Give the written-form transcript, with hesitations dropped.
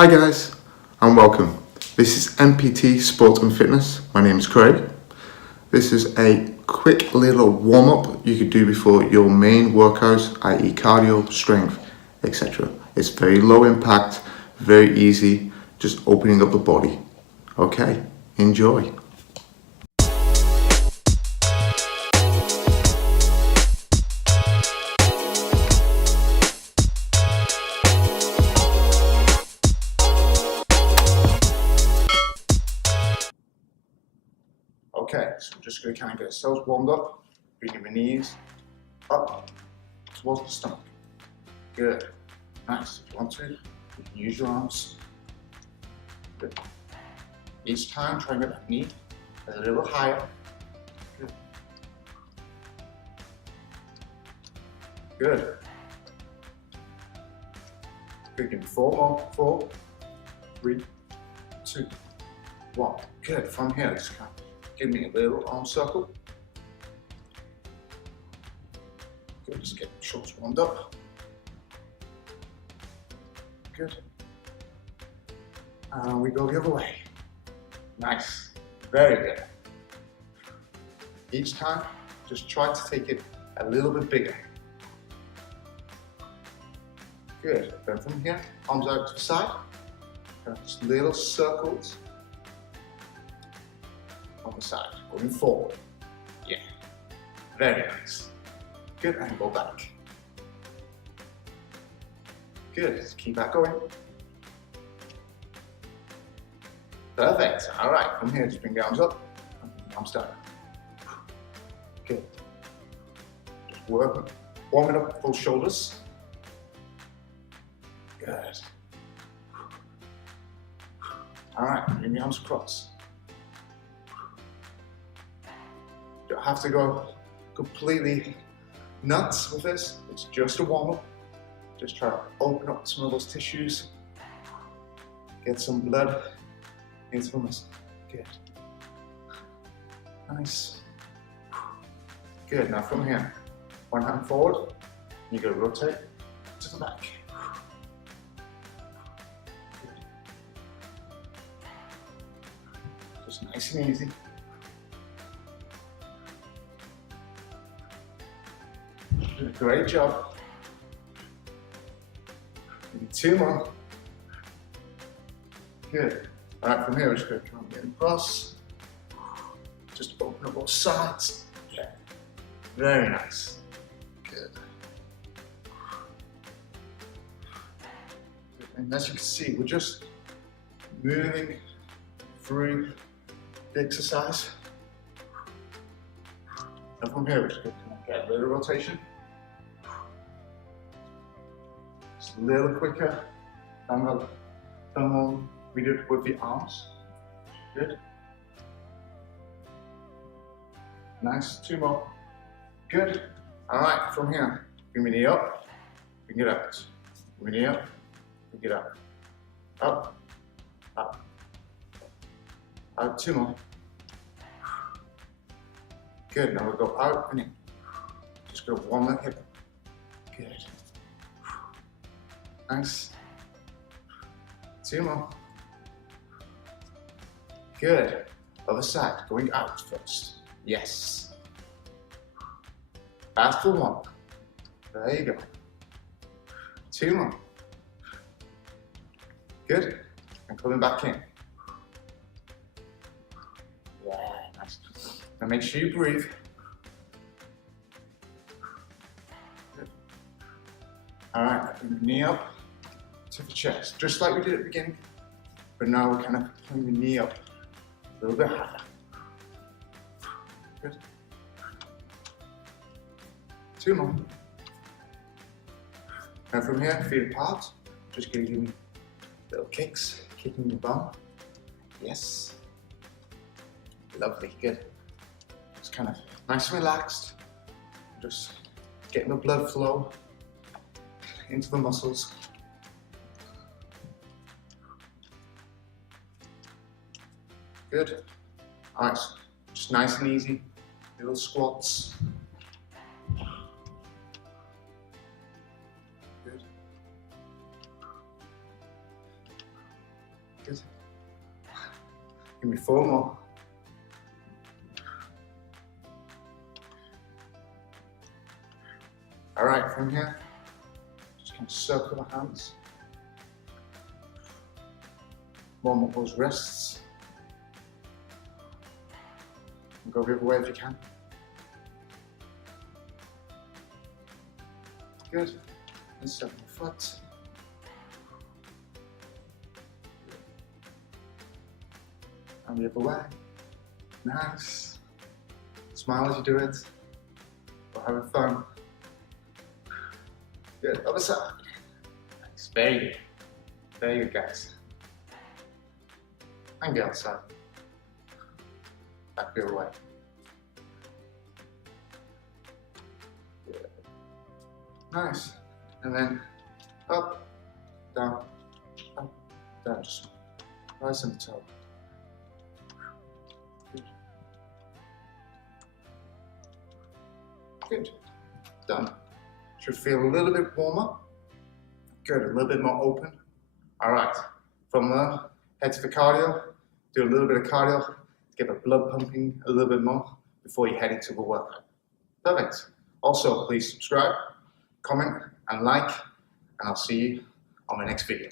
Hi guys, and welcome. This is MPT Sports Fitness. My name is Craig. This is a quick little warm-up you could do before your main workouts, i.e. cardio, strength, etc. It's very low impact, very easy, just opening up the body. Okay, enjoy. Okay, so we're just going to kind of get ourselves warmed up, bringing the knees up towards the stomach. Good. Nice. If you want to, you can use your arms. Good. Each time, try and get that knee a little higher. Good. Good. Good. Give me 4 more. 4, 3, 2, 1. Good. From here, just kind of give me a little arm circle. Good, just get the shoulders warmed up. Good. And we go the other way. Nice, very good. Each time, just try to take it a little bit bigger. Good, then from here, arms out to the side. Just little circles on the side, going forward. Yeah, very nice. Good, and go back. Good, just keep that going. Perfect, all right, from here, just bring the arms up, and arms down. Good. Just warming up those shoulders. Good. All right, bring the arms across. You don't have to go completely nuts with this, it's just a warm-up. Just try to open up some of those tissues, get some blood into the muscle. Good. Nice. Good, now from here, one hand forward, you're going to rotate to the back. Good. Just nice and easy. Great job. Maybe 2 more. Good. All right, from here, we're just going to come in across. Just open up both sides. Yeah. Very nice. Good. And as you can see, we're just moving through the exercise. And from here, we're just going to get a little rotation. Just a little quicker than the one we did with the arms. Good. Nice, 2 more. Good. All right, from here, bring the knee up, bring it out. Bring the knee up, bring it out. Up, up, out, 2 more. Good, now we'll go out and in. Just go 1 leg hip. Good. Nice. 2 more. Good. Other side, going out first. Yes. Fast for 1. There you go. 2 more. Good. And coming back in. Yeah, nice. Now make sure you breathe. Good. All right, bring the knee up to the chest, just like we did at the beginning, but now we're kind of putting the knee up a little bit higher. Good. 2 more. Now from here, feet apart, just going to give me little kicks, kicking your bum. Yes. Lovely, good. Just kind of nice and relaxed, just getting the blood flow into the muscles. Good. All right, just nice and easy, little squats. Good. Good. Give me 4 more. All right, from here, just going to circle the hands. Warm up those wrists. And go the other way if you can. Good. And step the foot. And the other way. Nice. Smile as you do it. We're having fun. Good. Other side. Nice. Very good. Very good, guys. And go outside. Back the other way. Good. Nice. And then up, down, just rise on the toe. Good. Good. Done. Should feel a little bit warmer. Good. A little bit more open. All right. From there, head to the cardio. Do a little bit of cardio to get the blood pumping a little bit more before you head into the workout. Perfect. Also, please subscribe, comment, and like, and I'll see you on the next video.